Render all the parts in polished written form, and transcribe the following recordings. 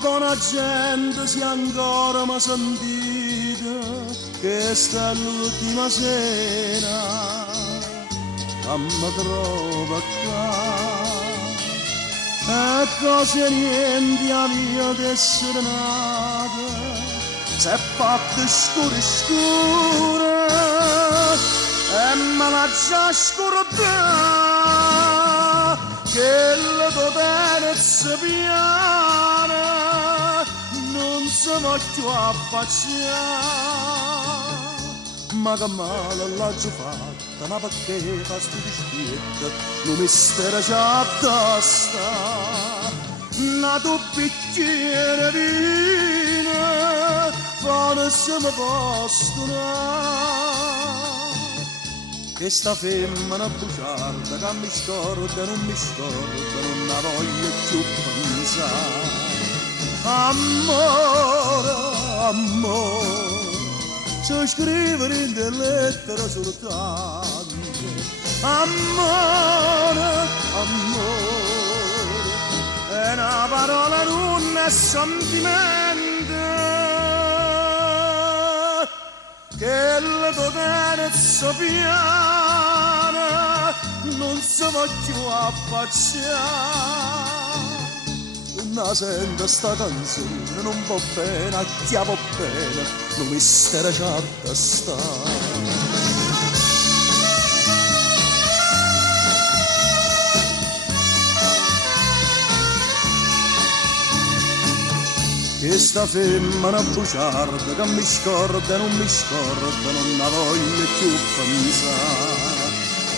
buona gente se ancora mi sentite che sta l'ultima sera che mi trova qua e cose niente a mia d'essere nata s'è fatta scura e me la già scordata che la tua tenerezza piana non si va più a affacciare ma che male l'ha già fatta ma perché fa sto dispietto non mi stera già a testa una tu bicchiere vino fa non se mi postura che sta femmina bugiarda che mi scorda, non la voglio più pensare. Amore, amore, so scrivere in delle lettere soltanto. Amore, amore, è una parola non è sentimento. Che la tua tenerezza piana non si va più a affacciare non sento sta canzone non va bene, a chi va bene non mi stera già a testa che sta femmina bugiarda che mi scorda, non la voglio più pensare.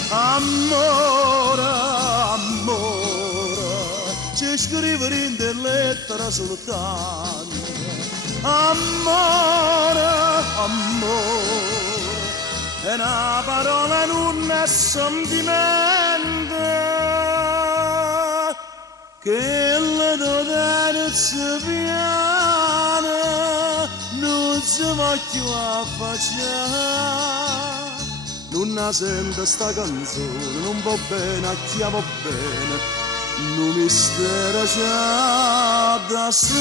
Amore, amore, ci scrivere in delle lettere soltanto. Amore, amore, è una parola non è sentimento. Che la tenerezza piana non si va più a affacciare non la sento sta canzone non va bene a chi va bene non mi stera già da stare